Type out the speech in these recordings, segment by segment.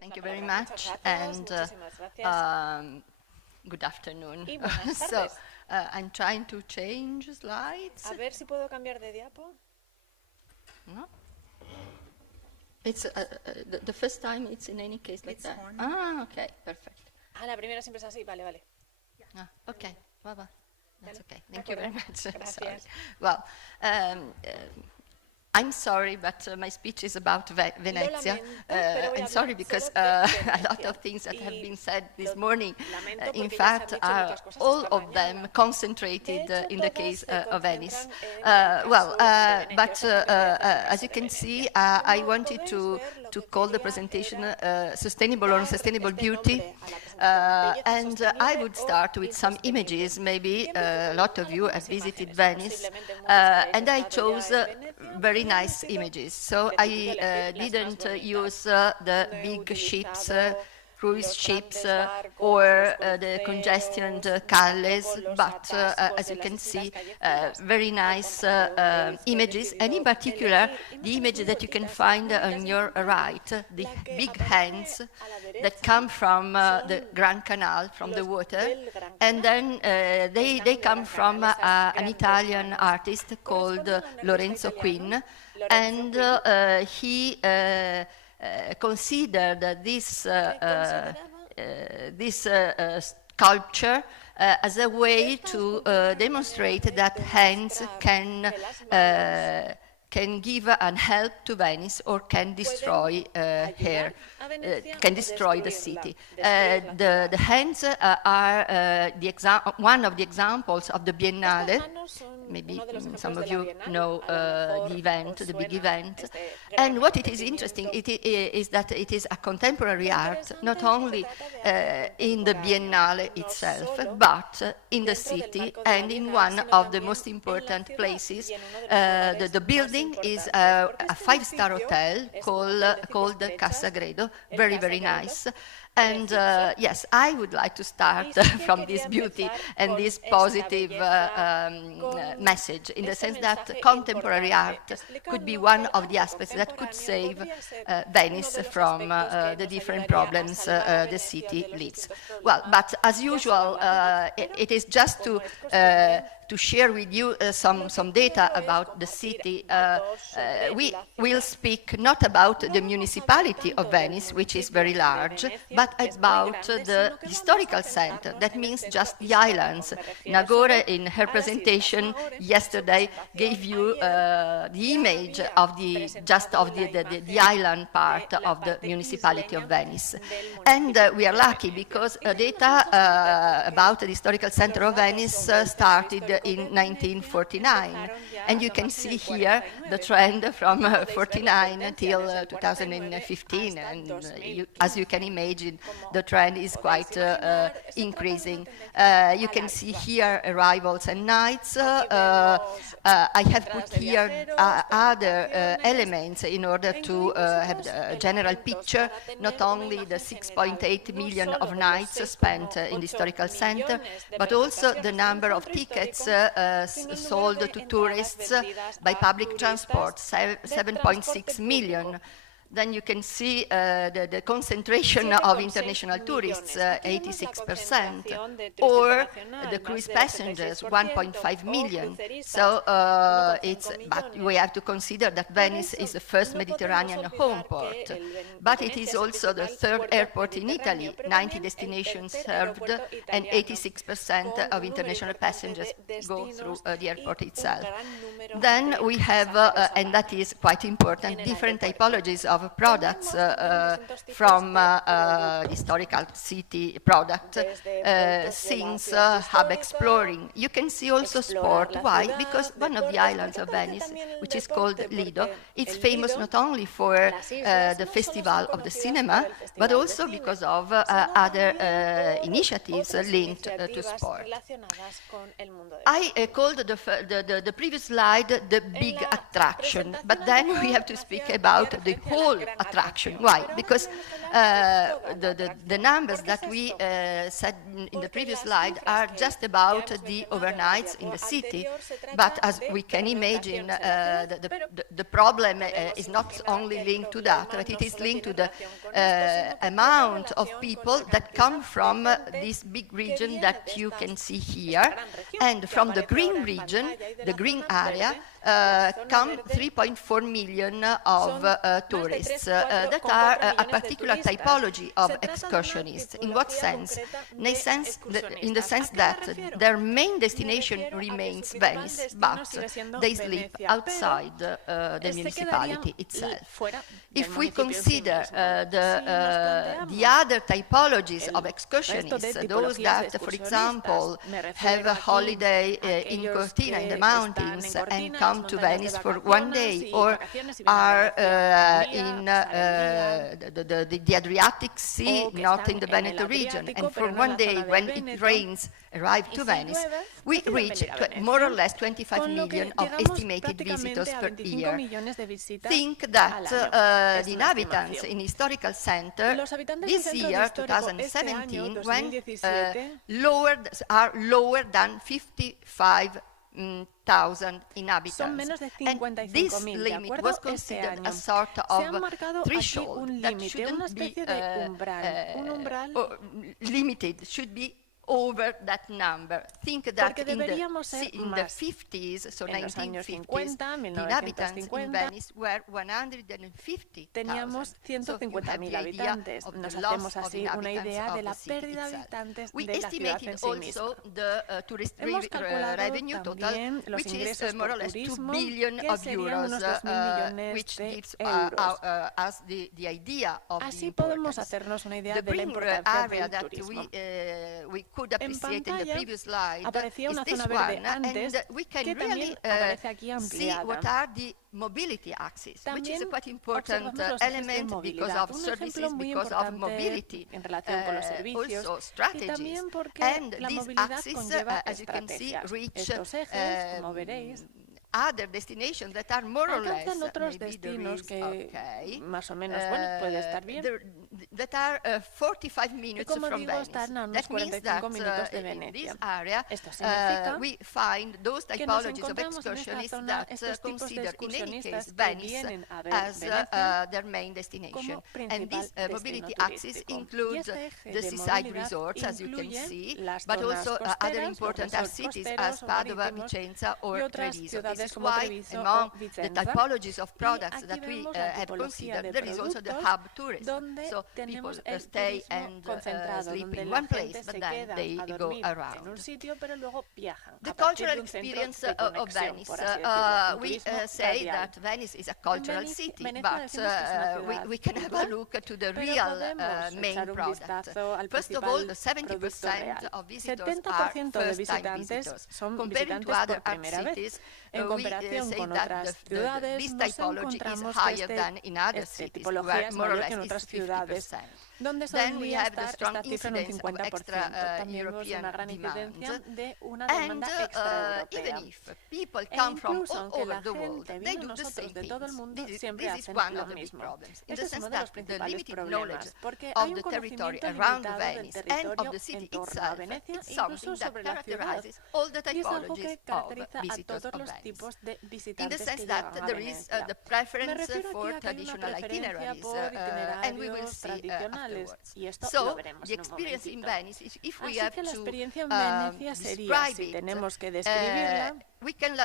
Thank you very much, and good afternoon. So, I'm trying to change slides. A ver si puedo cambiar de diapo. No? It's the first time it's in any case like It's that. on. Ah, okay, perfect. Ah, la primera siempre es así, vale, vale. Ah, okay, bye-bye. That's okay. Thank De you very acuerdo. much. Sorry. Gracias. Well, I'm sorry, but my speech is about Venezia. lamento, pero voy a I'm sorry hablar because solo de a lot Venecia. of things that have Y been said this lo morning, lamento in porque ya se fact, han dicho are muchas cosas all esta of them mañana. concentrated De hecho, in the todas case se of Venice. concentran en el Well, caso de Venecia, but o sea, en el as caso you de can Venecia. see, I Como wanted podéis to ver, lo to que call the quería presentation era Sustainable or dar Unsustainable este Beauty. nombre a la presentación, belleza And I sostenible would o start with some insostenible. images. Maybe Y empiezo a con lot of you have algunas visited imágenes. Venice, Posiblemente muchos hayáis and I estado chose ya en Venecia, very y he nice elegido images. So decidido I elegir las más didn't bonitas. use the No he big ships, utilizado cruise los ships, grandes barcos, or los the cruceros, congested ni cales, tampoco los but atascos as de you las can see, distintas very callejuelas. nice Al contrario, he images, and in decidido particular, elegir the imágenes images muy that you can bonitas, find muy bonitas on en your concreto. right, the La que big aparece hands a la that derecha come from the son Grand Canal, from the los water, del Gran and Canal. then they Están come del from Gran Canal, esas an grandes Italian manos artist called corresponden a un artista Lorenzo italiano, Quinn, Lorenzo and Quinn, he considered this this sculpture as a way to demonstrate that hands can give an help to Venice or can destroy her, can destroy the city. The hands are one of the examples of the Biennale. Maybe some of you know the event, the big event. And what it is interesting is that it is a contemporary art, not only in the Biennale itself, but in the city and in one of the most important places. The building is a five-star hotel called Casa Gredo, very, very nice. And yes, I would like to start from this beauty and this positive message, in the sense that contemporary art could be one of the aspects that could save Venice from the different problems the city leads. Well, but as usual, it is just to share with you some data about the city. We will speak not about the municipality of Venice, which is very large, but about the historical center. That means just the islands. Nagore, in her presentation yesterday, gave you the image of the island part of the municipality of Venice. And we are lucky because data about the historical center of Venice started in 1949. And you can see here the trend from 49 until 2015. And as you can imagine, the trend is quite increasing. You can see here arrivals and nights. I have put here other elements in order to have a general picture, not only the 6.8 million of nights spent in the historical center, but also the number of tickets sold to tourists by public transport, 7.6 million. Then you can see the concentration of international tourists, 86%, or the cruise passengers, 1.5 million. So but we have to consider that Venice is the first Mediterranean home port, but it is also the third airport in Italy, 90 destinations served, and 86% of international passengers go through the airport itself. Then we have, and that is quite important, different typologies of products from historical city product, things, hub exploring. You can see also sport. Why? Because one of the islands of Venice, which is called Lido, it's famous not only for the festival of the cinema, but also because of other initiatives linked to sport. I called the previous slide the big attraction, but then we have to speak about the whole attraction. Why? Because the numbers that we said in the previous slide are just about the overnights in the city, but as we can imagine, the problem is not only linked to that, but it is linked to the amount of people that come from this big region that you can see here, and from the green region, the green area, come 3.4 million of tourists that are a particular typology of excursionists. In what sense? In the sense that their main destination remains Venice, but they sleep outside the municipality itself. If we consider the other typologies of excursionists, those that, for example, have a holiday in Cortina in the mountains and come to Venice for one day, or are in the Adriatic Sea, not in the Veneto region, and for one day when it rains arrive to Venice, we reach more or less 25 million of estimated visitors per year. Think that the inhabitants in historical center this year, 2017, are lower than 55,000 inhabitants, and this limit was considered a sort of threshold that shouldn't be limited, should be over that number. Think that in the 50s, so 1950s, the inhabitants in Venice were 150,000. Teníamos 150.000 habitantes. Nos hacemos así una idea de la pérdida de habitantes de la ciudad en sí misma. Hemos calculado también los ingresos por turismo, que serían unos 2.000 millones de euros. Así podemos hacernos una idea de la importancia del turismo. En pantalla aparecía una zona verde antes, que también aparece aquí ampliada. Mobility axis, which is También a quite important observamos los ejes de element because movilidad. of Un services, ejemplo muy because of importante mobility, en relación con los servicios, also y strategies. también porque And la this movilidad axis, conlleva as you can see, estrategias. reach Estos ejes, como veréis, other destinations that are more or less alcanzan otros maybe there destinos is, que más o menos, bueno, puede estar bien. That are 45 minutes como from digo, Venice. están a unos That means 45 that minutos de in Venecia. this area Esto significa we find those que nos typologies of encontramos en esta excursionists zona that estos tipos de consider in any excursionistas case que Venice vienen a ver as Venecia their main destination. como And this principal mobility destino axis turístico. includes Y este eje the de seaside movilidad resorts, as you can incluye see, las but zonas also other costeras, important los resorts cities costeros as o Padova, marítimos, Vicenza, y or otras Treviso. This ciudades is como why Treviso among o the Vicenza. typologies of Y products aquí that we vemos la have tipología considered, de there is also the productos hub tourism. donde So tenemos people el stay turismo and concentrado, sleep donde in la one gente place, se but then queda they a go dormir around. en un sitio, pero luego viajan The a partir cultural de un centro experience de of conexión, Venice, por así decirlo, un we turismo say radial. that Venice is a cultural Venecia city, decimos que es una but ciudad we can have a cultural, look to the pero real podemos main echar un product. vistazo al First of principal all, the producto 70% real. of visitors are 70% de first-time visitantes visitors. son Comparing to visitantes other por art primera vez. cities, En we comparación say con that otras this ciudades, nos typology is encontramos higher que than in other esta cities, tipología where es more or mayor que en less otras is ciudades, 50%. donde Then we solía have the estar strong esta cifra en un incidence of 50%. extra También vemos European una gran demand. incidencia de una And demanda even extraeuropea. if people E come from incluso all aunque over la the world, gente they vino do the nosotros same de todo el things. mundo, This siempre is hacen one lo of the big mismo. problems. In Este the es sense uno de los that the principales limited problemas, knowledge porque of hay un the territory conocimiento around limitado del Venice and territorio of the city en torno a itself, Venecia, it's incluso something that sobre la ciudad. characterizes all the Y es algo que typologies of caracteriza a visitors todos of los Venice. tipos de In the visitantes que sense llegan that a there is Venecia. the Me preference refiero for aquí a que hay una traditional preferencia itineraries, por and we will itinerarios see tradicionales, afterwards. y esto So lo veremos the en un experience in momentito. Venice, if we Así have que la to experiencia en Venecia sería, describe si it, tenemos que describirla, we can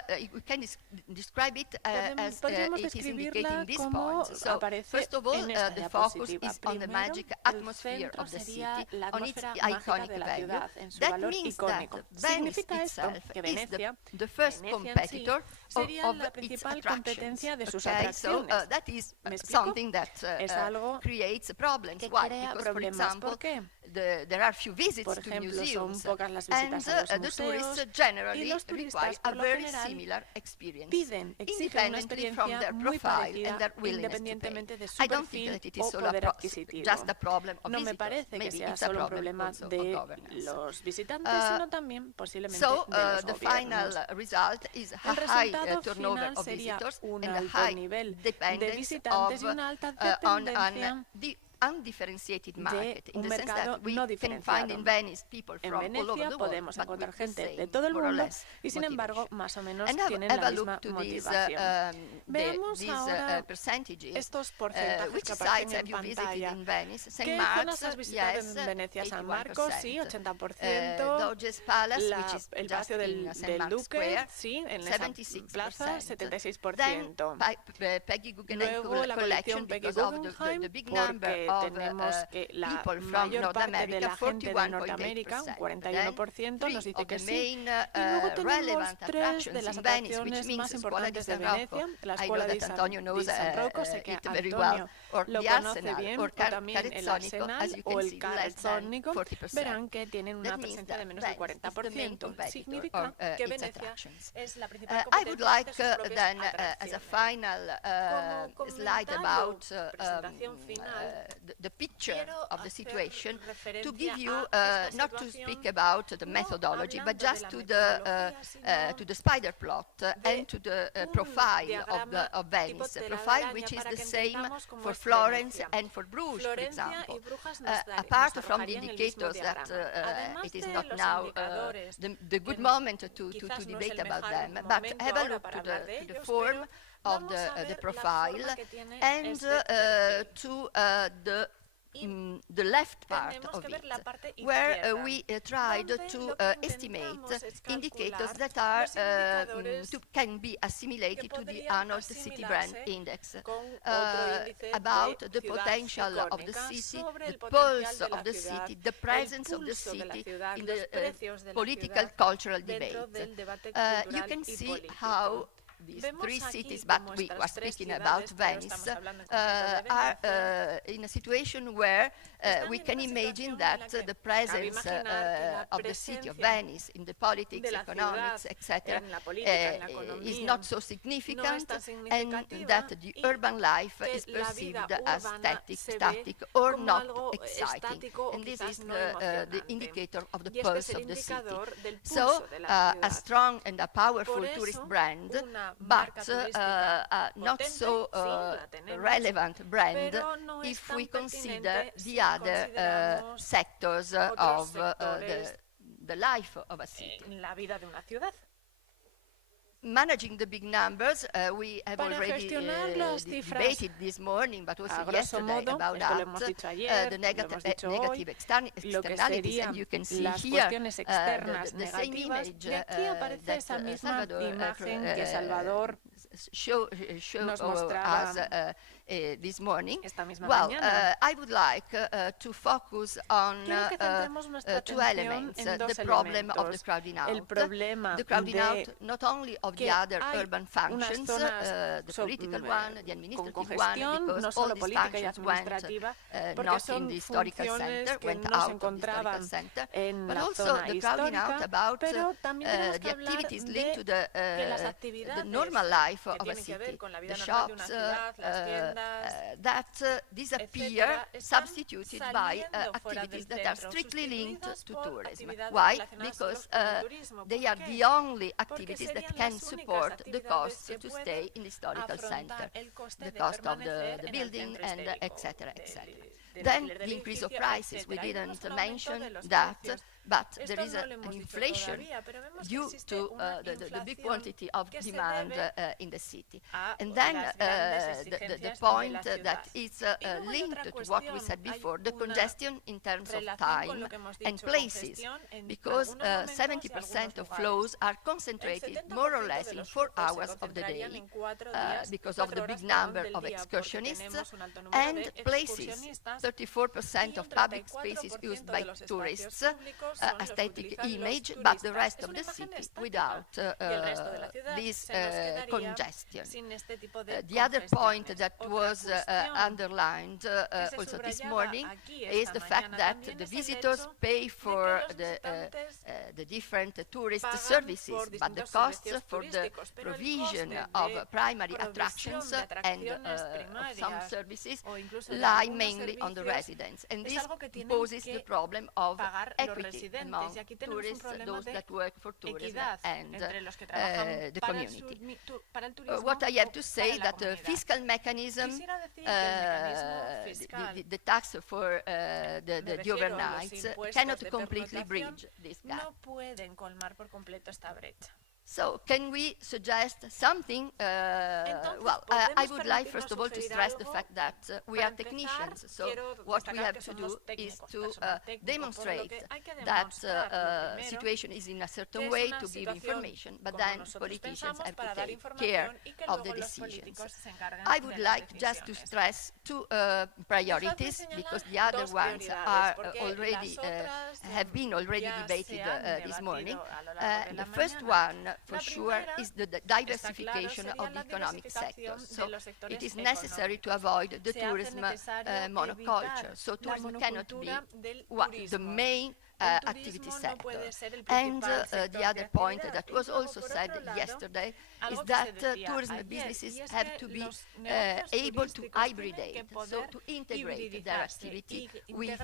describe it as podríamos it is describirla indicating these como points. So aparece first of all, en esta the focus diapositiva. is on the Primero, magic el atmosphere centro of the sería city, la on its atmósfera mágica iconic de la value. ciudad, en su That valor means icónico. that Venice Significa esto itself que is Venecia, the first Venecia en sí, competitor sería of la its principal attractions. competencia de sus Okay, so atracciones. that is ¿Me explico? something that Es algo creates problems. que Why? crea Because, for problemas. example, ¿Por qué? there are few visits Por to ejemplo, museums, son pocas las and visitas a los the museos, tourists y generally los require turistas, a por lo very general, similar experience, exigen una independently from experiencia their muy profile parecida, and their willingness to pay. independientemente de su I don't think perfil that it is o solo poder adquisitivo. just a problem of No me visitors. parece que Maybe sea it's a solo un problem problema also of de governance. los visitantes, sino también posiblemente So de los the gobiernos. final result is a El high resultado turnover final of sería visitors un and a alto high nivel de dependence visitantes y una alta dependencia the undifferentiated market, in un the sense mercado that we no can find in diferenciado. Venice people En from all over Venecia the world, podemos but encontrar with the gente de same, todo el more or mundo less, y sin embargo motivation. más o menos And tienen have la a look misma to these, motivación. Veamos these ahora percentages. estos porcentajes Which que sites aparecen have en you visited pantalla. in Venice? St. ¿Qué Mark's, zonas has visitado yes, en Venecia? San Marcos, sí, 80%. Doge's Palace, which is El just Palacio in del St. Mark's Duque, Square, sí, en esa 76%. plaza, Then 76%. Peggy Guggenheim Luego la collection colección Peggy because of Guggenheim, the big number porque of tenemos que la people from mayor North parte de America, la gente de Norteamérica, 41%. un 41%, nos dice que sí. Y luego tenemos tres de las atracciones más importantes de Venecia, la Escuela di San Rocco, sé que Antonio lo conoce bien, o también el Arsenal o el Calzónico, verán que tienen una presencia de menos del 40%. Significa que Venecia es la principal I would like competencia de sus then, propias as a atracciones. final slide about presentación final, the picture of the situation, to referencia give you, a esta not to situación, speak about the methodology, but just to the spider plot and to the profile of Venice, a profile which is the same for Florence and for Bruges, for example. Apart from the indicators that it is not now the good moment to debate about them, but have a look to the form of the profile and to the left part of it, where we tried to estimate indicators that are can be assimilated to the Arnold City Brand Index, about the potential of the city, the pulse of the city, the presence of the city in the political, cultural debate. You can see how these three cities, but we were speaking about Venice, are in a situation where we can imagine that the presence of the city of Venice in the politics, economics, etc., is not so significant, and that the urban life is perceived as static or not exciting. And this is the indicator of the pulse of the city. So, a strong and a powerful tourist brand, but not so relevant brand if we consider the other sectors of the life of a city. Managing the big numbers, we have already debated this morning, but also yesterday about that, the negative externalities, and you can see here the same image that Salvador showed us this morning. Well, I would like to focus on two elements, the problem of the crowding out. The crowding out not only of the other urban functions, the political one, the administrative one, because all these functions went not in the historical center, went out of the historical center, but also the crowding out about the activities linked to the normal life of a city, the shops that disappear, substituted by activities that are strictly linked to tourism. Why? Because they are the only activities that can support the costs to stay in the historical center, the cost of the building, and etc., etc. Then the increase of prices, we didn't mention that, but there is an inflation due to the big quantity of demand in the city. And then the point that is linked to what we said before, the congestion in terms of time and places, because 70% of flows are concentrated more or less in 4 hours of the day because of the big number of excursionists, and places, 34% of public spaces used by tourists, aesthetic image, but the rest of the city without this congestion. The other point that was underlined also this morning is the fact that the visitors pay for the different tourist services, but the costs for the provision of primary attractions and some services lie mainly on the residents. And this poses the problem of equity. among tourists, those that work for tourism, and the community. What I have to say that the fiscal mechanism, the tax for the overnights, cannot completely bridge this gap. So can we suggest something? Well, I would like, first of all, to stress the fact that we are technicians. So what we have to do is to demonstrate that situation is in a certain way to give information, but then politicians have to take care of the decisions. I would like just to stress two priorities, because the other ones are already have been already debated this morning. The first one, for sure, is the diversification of the economic sectors. So it is necessary to avoid the tourism monoculture. So tourism cannot be the main activity sector. And the other point that was also said yesterday is that tourism businesses have to be able to hybridate, so to integrate their activity with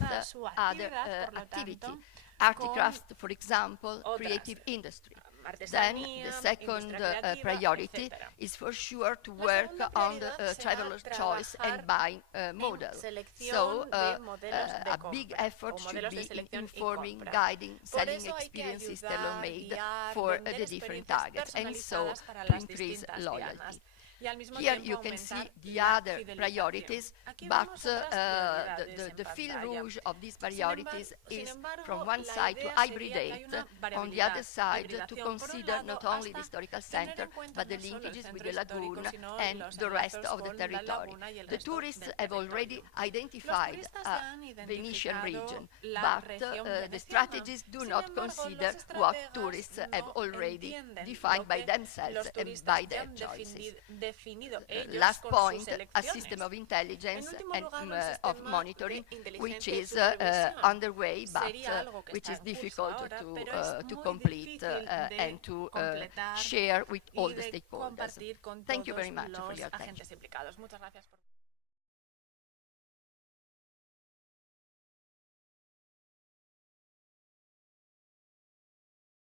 other activity. Articraft, for example, creative industry. Then the second priority is for sure to work on the traveler's choice and buying model. So a big effort should be in informing, guiding, selling experiences tailor-made for the different targets, and so to increase loyalty. Here you can see the other priorities, but the fil rouge of these priorities is, from one side, to hybridate, on the other side, to consider not only the historical center, but the linkages with the lagoon and the rest of the territory. The tourists have already identified a Venetian region, but the strategies do not consider what tourists have already defined by themselves and by their choices. Last point, a system of intelligence and of monitoring, which is underway, but which is difficult to complete and to share with all the stakeholders. Thank you very much for your attention.